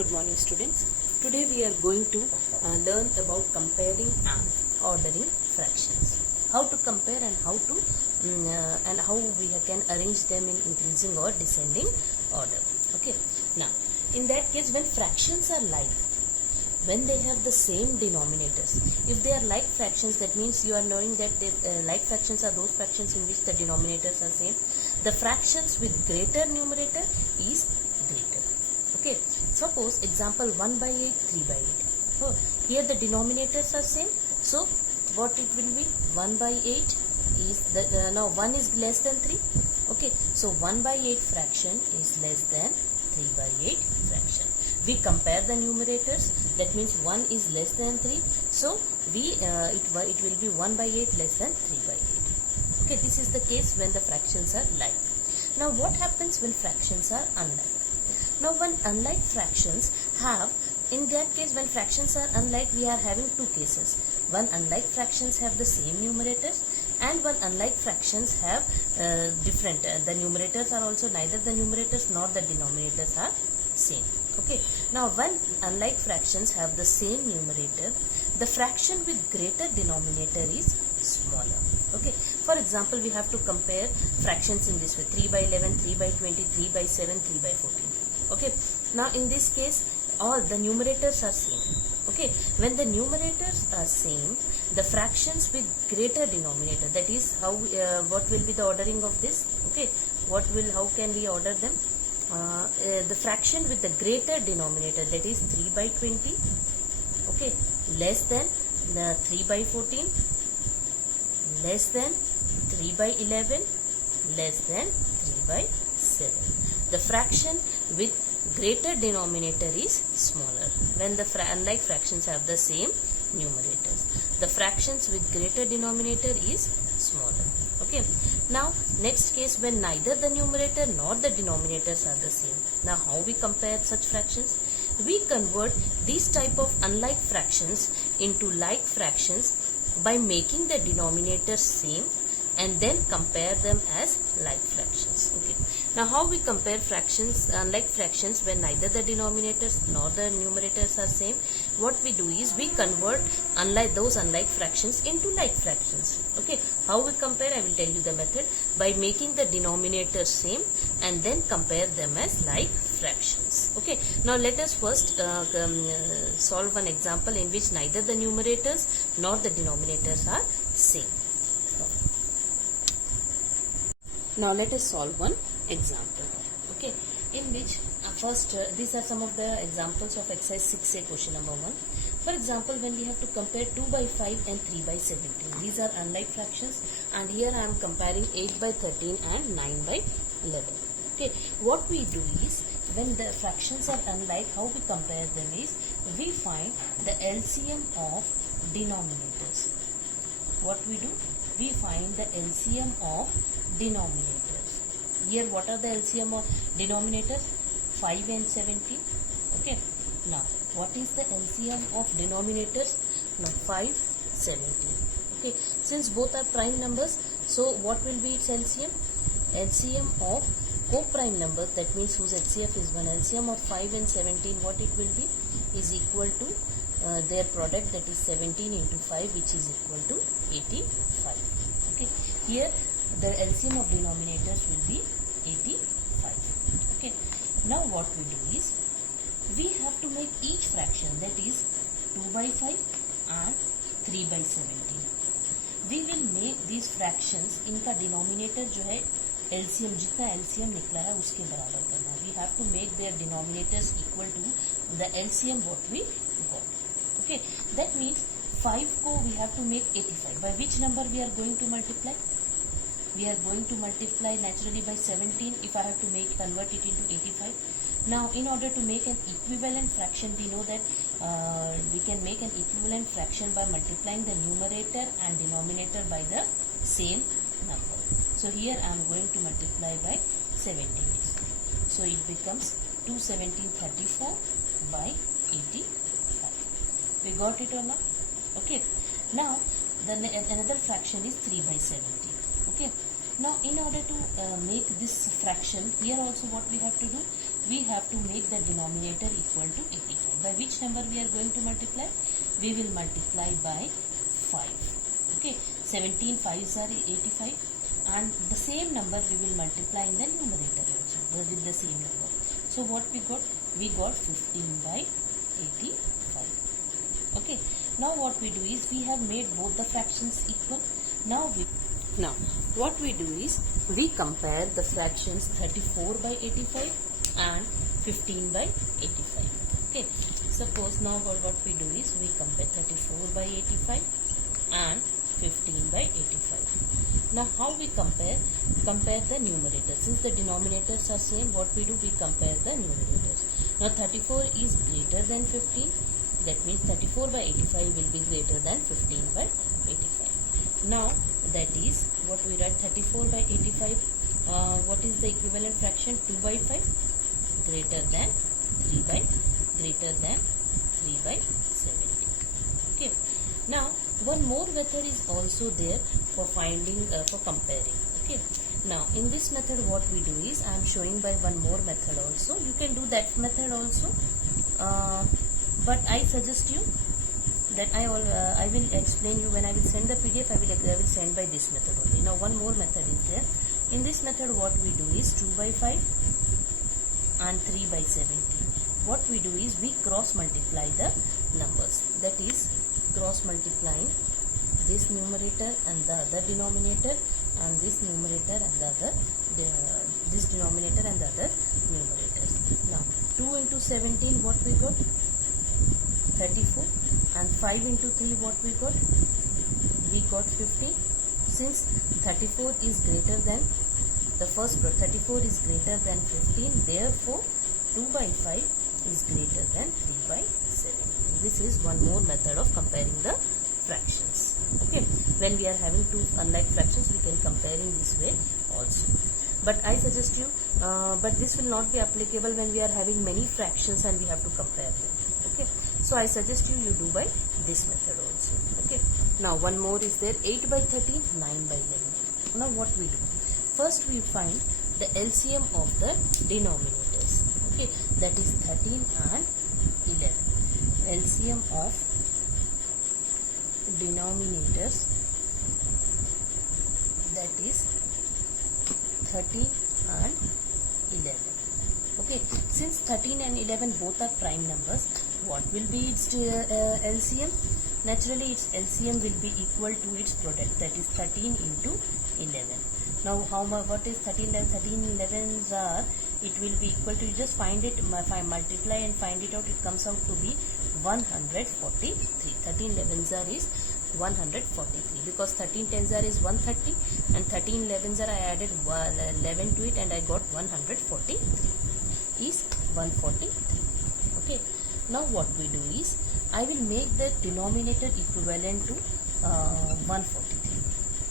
Good morning, students. Today we are going to learn about comparing and ordering fractions. How to compare and how we can arrange them in increasing or descending order. Okay. Now, in that case, when fractions are like, when they have the same denominators, if they are like fractions, that means you are knowing that like fractions are those fractions in which the denominators are same. The fractions with greater numerator is greater. Okay, suppose example 1 by 8, 3 by 8. So here the denominators are same. So what it will be? 1 by 8 is now 1 is less than 3. Okay, so 1 by 8 fraction is less than 3 by 8 fraction. We compare the numerators. That means 1 is less than 3. So it will be 1 by 8 less than 3 by 8. Okay, this is the case when the fractions are like. Now what happens when fractions are unlike? Now when unlike fractions have, in that case when fractions are unlike, we are having two cases. One unlike fractions have the same numerators, and one unlike fractions have different. The numerators are also neither the numerators nor the denominators are same. Okay. Now when unlike fractions have the same numerator, the fraction with greater denominator is smaller. Okay. For example, we have to compare fractions in this way: 3 by 11, 3 by 20, 3 by 7, 3 by 14. Okay. Now in this case, all the numerators are same. Okay. When the numerators are same, the fractions with greater denominator, that is how what will be the ordering of this? Okay. How can we order them? The fraction with the greater denominator, that is 3 by 20, okay, less than the 3 by 14, less than 3 by 11, less than 3 by 7. The fraction with greater denominator is smaller when the unlike fractions have the same numerators. The fractions with greater denominator is smaller. Okay. Now next case, when neither the numerator nor the denominators are the same. Now how we compare such fractions? We convert these type of unlike fractions into like fractions by making the denominators same and then compare them as like fractions. Okay. Now how we compare fractions, unlike fractions, when neither the denominators nor the numerators are same? What we do is we convert those unlike fractions into like fractions. Okay. How we compare? I will tell you the method. By making the denominators same and then compare them as like fractions. Okay. Now let us first solve one example in which neither the numerators nor the denominators are same. Now let us solve one example. Okay, in which first these are some of the examples of exercise 6A question number 1. For example, when we have to compare 2 by 5 and 3 by 17, these are unlike fractions, and here I am comparing 8 by 13 and 9 by 11. Okay, what we do is, when the fractions are unlike, how we compare them is, we find the LCM of denominators. What we do? We find the LCM of denominators. Here what are the LCM of denominators? 5 and 17. Okay. Now what is the LCM of denominators? Now 5, 17. Okay. Since both are prime numbers, so what will be its LCM? LCM of co-prime numbers, that means whose HCF is 1. LCM of 5 and 17, what it will be? Is equal to their product, that is 17 into 5, which is equal to 85. Okay. Here the LCM of denominators will be 85. Okay. Now what we do is, we have to make each fraction, that is 2 by 5 and 3 by 17. We will make these fractions, इनका denominator जो है LCM, जितना LCM निकला है उसके बराबर करना. We have to make their denominators equal to the LCM what we got. Okay, that means 5 को we have to make 85. By which number we are going to multiply? We are going to multiply naturally by 17 if I have to convert it into 85. Now in order to make an equivalent fraction, we know that we can make an equivalent fraction by multiplying the numerator and denominator by the same number. So here I am going to multiply by 17. So it becomes 21734 by 85. We got it or not? Okay. Now another fraction is 3 by 17. Okay. Now in order to make this fraction, here also what we have to do, we have to make the denominator equal to 85. By which number we are going to multiply? We will multiply by 5. Okay, 17 5s are 85, and the same number we will multiply in the numerator also with the same number. So what we got? We got 15 by 85. Okay, now what we do is we have made both the fractions equal. Now what we do is we compare the fractions 34 by 85 and 15 by 85. Okay, suppose now what we do is we compare 34 by 85 and 15 by 85. Now how we compare the numerators? Since the denominators are same, what we do, we compare the numerators. Now 34 is greater than 15, that means 34 by 85 will be greater than 15 by 85. Now that is what we write, 34 by 85, what is the equivalent fraction? 2 by 5 greater than 3 by 70. Okay, now one more method is also there for finding, for comparing. Okay, now in this method what we do is I am showing by one more method also. You can do that method also, but I suggest you that I will explain you when I will send the PDF. I will send by this method only. Now one more method is there. In this method what we do is 2 by 5 and 3 by 70. What we do is we cross multiply the numbers, that is cross multiplying this numerator and the other denominator, and this numerator and the other this denominator and the other numerators. Now 2 into 17 what we got? 34, and 5 into 3 what we got? We got 50. Since 34 is greater than the first part, 34 is greater than 15, therefore 2 by 5 is greater than 3 by 7. This is one more method of comparing the fractions. Okay, when we are having two unlike fractions, we can compare in this way also. But I suggest you, but this will not be applicable when we are having many fractions and we have to compare them. Okay, so I suggest you do by this method also. Okay, now one more is there, 8 by 13, 9 by 11. Now what we do? First we find the LCM of the denominators. Okay, that is 13 and 11. LCM of denominators, that is 13 and 11. Okay, since 13 and 11 both are prime numbers, what will be its LCM? Naturally its LCM will be equal to its product, that is 13 into 11. Now what is 13 and 13 11s are, it will be equal to, you just find it, multiply and find it out, it comes out to be 143. 13 11s are is 143, because 13 10s are is 130 and 13 11s are I added 11 to it and I got 143 is 143. Okay, now what we do is I will make the denominator equivalent to 143.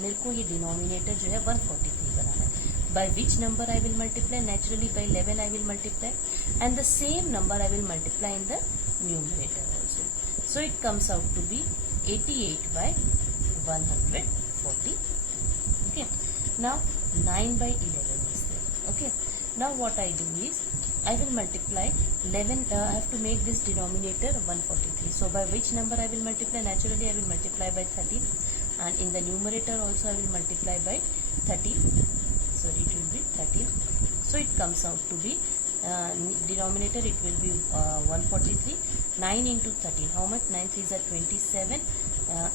मेरे को ये denominator जो है 143 बनाना है. By which number I will multiply? Naturally by 11 I will multiply, and the same number I will multiply in the numerator also. So it comes out to be 88 by 140. Okay, now 9 by 11 is there. Okay, now what I do is I will multiply 11, I have to make this denominator 143. So by which number I will multiply? Naturally I will multiply by 13, and in the numerator also I will multiply by 13. So it will be 13. So it comes out to be denominator, it will be 143. 9 into 13, how much? 9 3s are 27.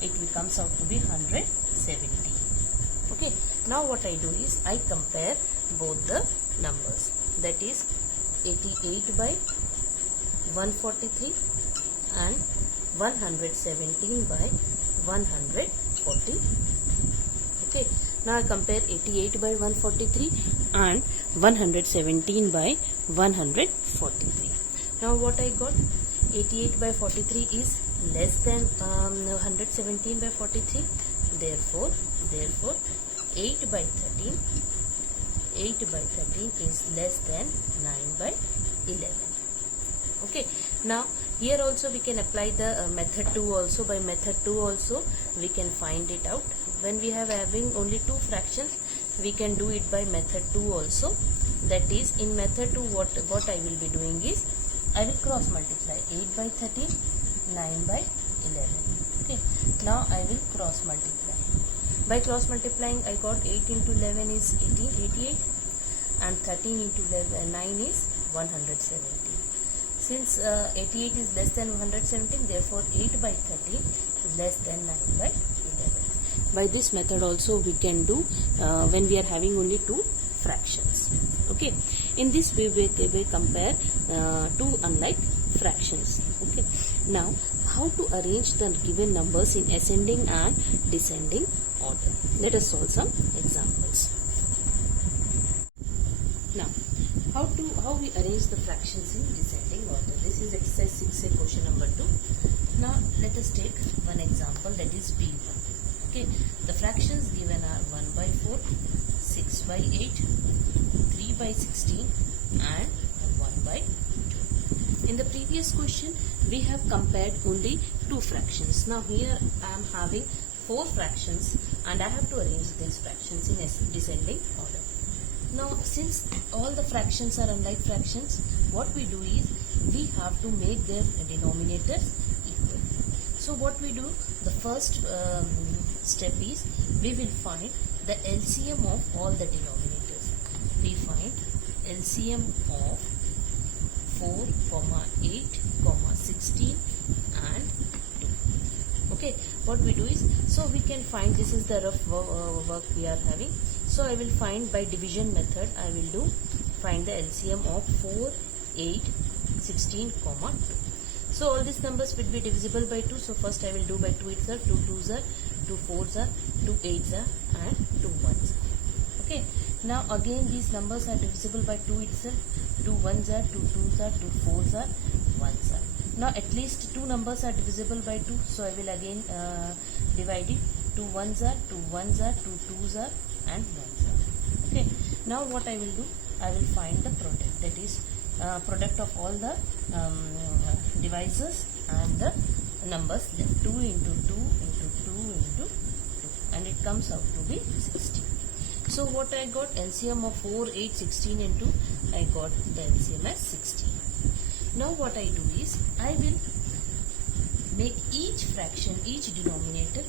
It becomes out to be 170. Okay, now what I do is I compare both the numbers, that is 88 by 143 and 117 by 140. Okay, now I compare 88 by 143 and 117 by 143. Now what I got? 88 by 43 is less than 117 by 43. Therefore 8 by 13 is less than 9 by 11. Okay, now here also we can apply the method 2 also. By method 2 also we can find it out. When we have having only two fractions, we can do it by method 2 also. That is, in method 2, what I will be doing is, I will cross multiply 8 by 13, 9 by 11. Okay, now I will cross multiply. By cross multiplying, I got 8 into 11 is 88, and 13 into 9 is 117. Since 88 is less than 117, therefore 8 by 13 is less than 9 by 11. By this method also we can do when we are having only two fractions. Okay, in this way we compare two unlike fractions. Okay, now how to arrange the given numbers in ascending and descending order. Let us solve some examples. Now, how we arrange the fractions in descending order. This is exercise 6A, question number 2. Now let us take one example, that is B1. Okay, the fractions given are 1 by 4, 6 by 8, 3 by 16 and 1 by 2. In the previous question we have compared only two fractions. Now here I am having 4 fractions and I have to arrange these fractions in descending order. Now since all the fractions are unlike fractions, what we do is we have to make their denominators equal. So what we do, the first step is we will find the LCM of all the denominators. We find LCM of 4, 8, 16 and 2. Okay, what we do is, so we can find, this is the rough work we are having. So I will find by division method, I will do find the LCM of 4, 8, 16, 2. So all these numbers will be divisible by 2. So first I will do by 2 itself. 2 2s are, 2 4s are, 2 8s are and 2 1s. Okay. Now again these numbers are divisible by 2 itself. 2 1s are, 2 2s are, 2 4s are, 1s are. Now at least 2 numbers are divisible by 2. So I will again divide it. 2 1s are, 2 1s are, 2 2s are and 1s are. Okay. Now what I will do, I will find the product, that is product of all the divisors and the numbers left. 2 into 2 into 2 into 2, and it comes out to be 16. So what I got, LCM of 4, 8, 16 and 2, I got the LCM as 16. Now what I do is, I will make each fraction, each denominator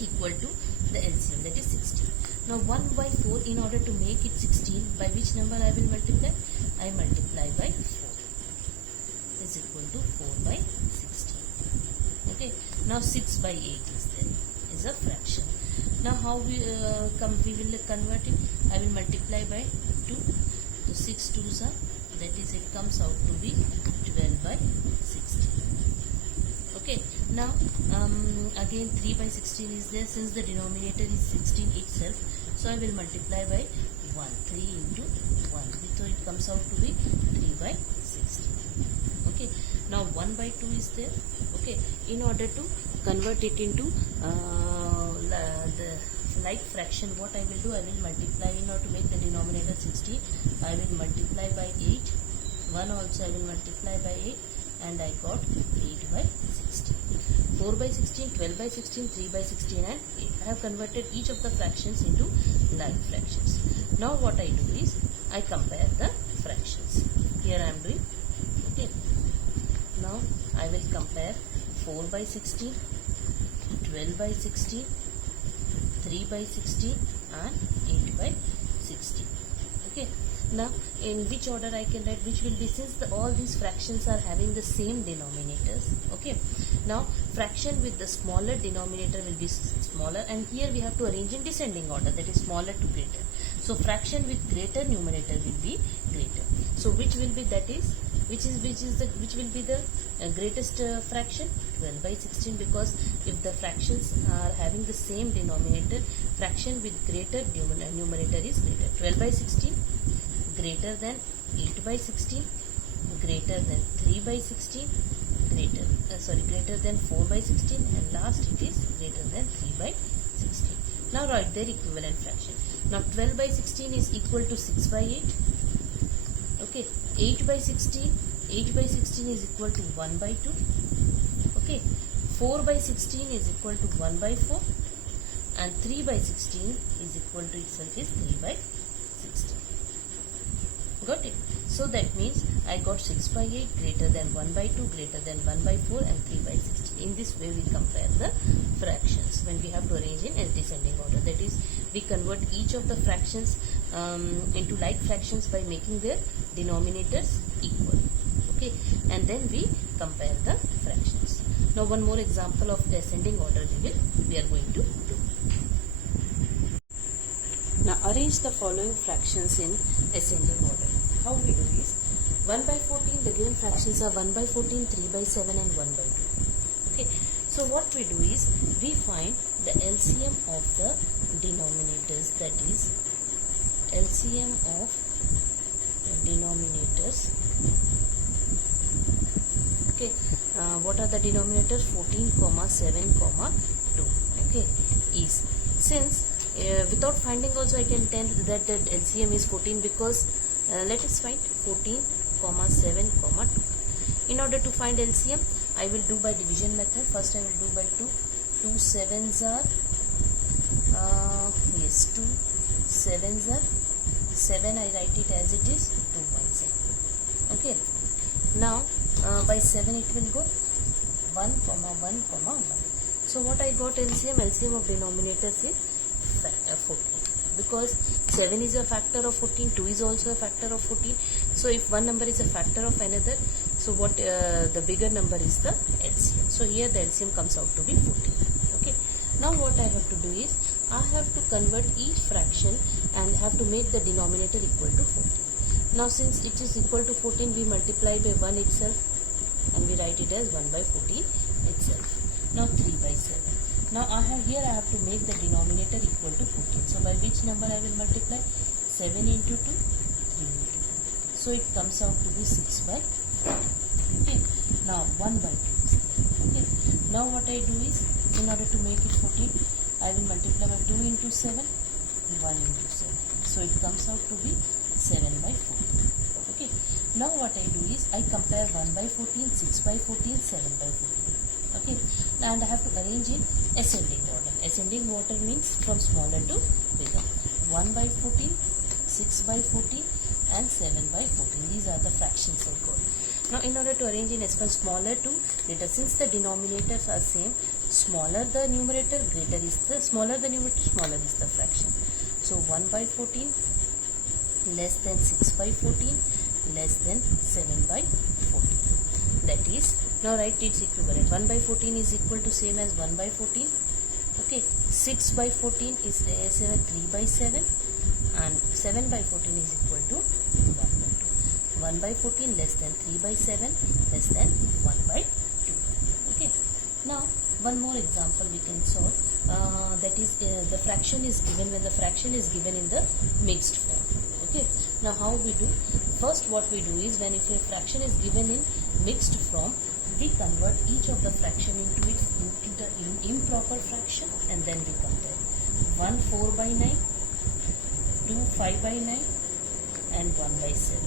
equal to the LCM, that is 16. Now 1 by 4, in order to make it 16, by which number I will multiply? I multiply by 4 is equal to 4 by 16. Okay. Now 6 by 8 is there, is a fraction. Now how we will convert it? I will multiply by 2. So 6 2s are, that is it comes out to be 12 by 16. Okay. Now again 3 by 16 is there, since the denominator is 16 itself. So I will multiply by 1. 3 into 1. So it comes out to be 3 by 16. Okay. Now 1 by 2 is there. Okay. In order to convert it into the like fraction, what I will do, I will multiply, in order to make the denominator 16, I will multiply by 8. 1 also I will multiply by 8, and I got 8 by 16. 4 by 16, 12 by 16, 3 by 16 and 8. I have converted each of the fractions into like fractions. Now what I do is, I compare the fractions. Here I am doing. Okay. Now I will compare 4 by 16, 12 by 16, 3 by 16 and 8 by 16. Okay. Now in which order I can write, which will be, since all these fractions are having the same denominators. Okay. Now fraction with the smaller denominator will be smaller, and here we have to arrange in descending order, that is smaller to greater. So fraction with greater numerator will be greater. So which will be, that is which will be the greatest fraction? 12 by 16, because if the fractions are having the same denominator, fraction with greater numerator is greater. 12 by 16 greater than 8 by 16, greater than 3 by 16, greater than 4 by 16, and last it is greater than 3 by 16. Now write their equivalent fraction. Now 12 by 16 is equal to 6 by 8. Okay. 8 by 16 is equal to 1 by 2. Okay. 4 by 16 is equal to 1 by 4, and 3 by 16 is equal to itself is 3 by 16. Got it? So that means I got 6 by 8 greater than 1 by 2 greater than 1 by 4 and 3 by 16. In this way we compare the fractions when we have to arrange in descending order. That is, we convert each of the fractions into like fractions by making their denominators equal. Okay, and then we compare the fractions. Now one more example of descending order we are going to do. Now arrange the following fractions in ascending order. How we do is 1 by 14, the given fractions are 1 by 14, 3 by 7 and 1 by 2. Okay, so what we do is we find the LCM of the denominators, that is LCM of denominators. Okay, what are the denominators? 14, 7, 2. Okay, is since without finding also I can tell that the LCM is 14 because let us find 14, 7, 2. In order to find LCM, I will do by division method. First I will do by 2. 2 sevens are 2 sevens are 7. I write it as it is, 2 ones are. Okay. Now by 7 it will go 1, 1, 1. So what I got LCM? LCM of denominators is 14. Because 7 is a factor of 14, 2 is also a factor of 14. So if one number is a factor of another, so what the bigger number is the LCM. So here the LCM comes out to be 14. Okay. Now what I have to do is I have to convert each fraction and have to make the denominator equal to 14. Now since it is equal to 14, we multiply by 1 itself and we write it as 1 by 14 itself. Now 3 by 7. Now I have to make the denominator equal to 14. So by which number I will multiply? 7 into 2, 3 into 2. So it comes out to be 6 by 4. Okay. Now 1 by 2 is there. Okay. Now what I do is, in order to make it 14, I will multiply by 2 into 7, 1 into 7. So it comes out to be 7 by 4. Okay. Now what I do is I compare 1 by 14, 6 by 14, 7 by 14. Okay, and I have to arrange in ascending order. Ascending order means from smaller to bigger. 1 by 14, 6 by 14 and 7 by 14. These are the fractions I got. Now in order to arrange in from smaller to greater, since the denominators are same, smaller the numerator, greater is the smaller the numerator, smaller is the fraction. So 1 by 14 less than 6 by 14 less than 7 by 14. That is, now write its equivalent. 1 by 14 is equal to same as 1 by 14. Okay, 6 by 14 is 3 by 7 and 7 by 14 is equal to 1 by 2. 1 by 14 less than 3 by 7 less than 1 by 2. Okay, now one more example we can solve. That is the fraction is given when the fraction is given in the mixed form. Okay, now how we do? First what we do is, when if a fraction is given in mixed form, we convert each of the fraction into the improper fraction and then we compare. 1 4 by 9, 2 5 by 9 and 1 by 7.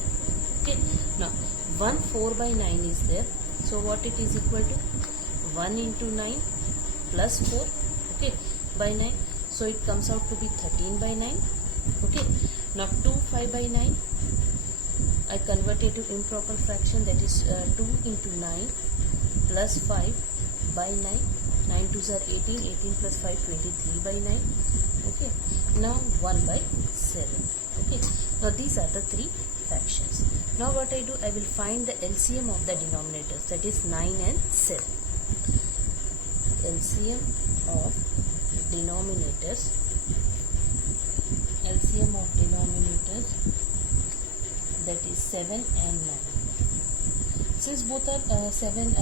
Okay, now 1 4 by 9 is there. So what it is equal to? 1 into 9 plus 4, okay, by 9. So it comes out to be 13 by 9. Okay, now 2 5 by 9, I convert it to improper fraction, that is 2 into 9 plus 5 by 9. 9 2s are 18, 18 plus 5 23 by 9. Okay, now 1 by 7. Okay, now these are the three fractions. Now what I do, I will find the LCM of the denominators, that is 9 and 7. LCM of denominators, LCM of denominators, that is 7 and 9. Since both are 7,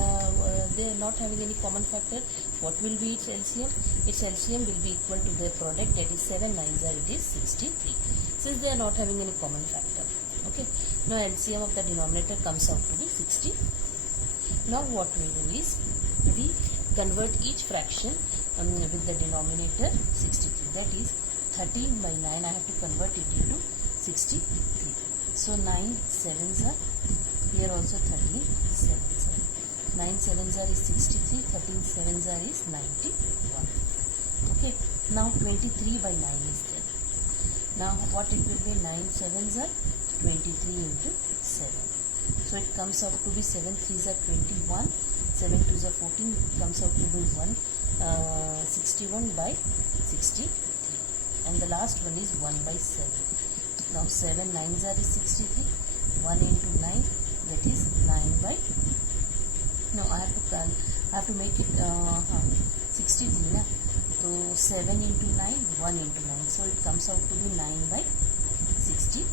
they are not having any common factor, what will be its LCM? Its LCM will be equal to their product, that is 7 9s are, it is 63. Since they are not having any common factor. Okay, now LCM of the denominator comes out to be 60. Now what we do is, we convert each fraction with the denominator 63. That is 13 by 9, I have to convert it into 63. So 9 7s are, here also 13 7s are. 9 7s are is 63, 13 7s are is 91. Okay, now 23 by 9 is there. Now what it will be? 9 7s are 23 into 7. So it comes out to be 7 3s are 21, 7 2s are 14, it comes out to be 61 by 63, and the last one is 1 by 7. Now 7 9s are 63, 1 into 9, that is 9 by, no, I have to make it 63 na? So 7 into 9, 1 into 9, so it comes out to be 9 by 63.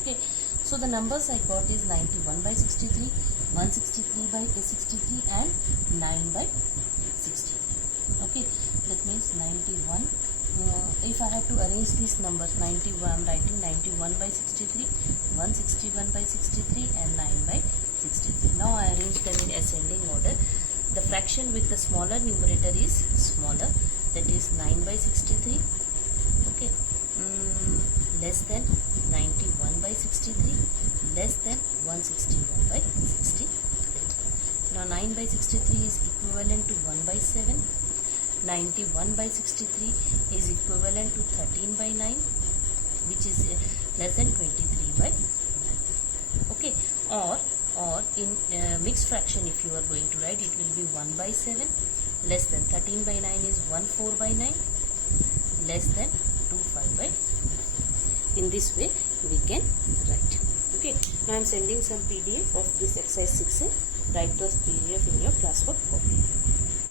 Okay, so the numbers I got is 91 by 63, 163 by 63, and 9 by 63. Okay, that means 91. If I have to arrange these numbers, 91, I am writing 91 by 63, 161 by 63, and 9 by 63. Now I arrange them in ascending order. The fraction with the smaller numerator is smaller, that is 9 by 63. Okay, less than 91 by 63, less than 161 by 63. Now 9 by 63 is equivalent to 1 by 7. 91 by 63 is equivalent to 13 by 9, which is less than 23 by 9. Okay, or in mixed fraction, if you are going to write, it will be 1 by 7, less than 13 by 9 is 1 4 by 9, less than 2 5 by 9. In this way we can write. Okay, now I am sending some PDF of this exercise 6. Write those PDF in your classwork copy.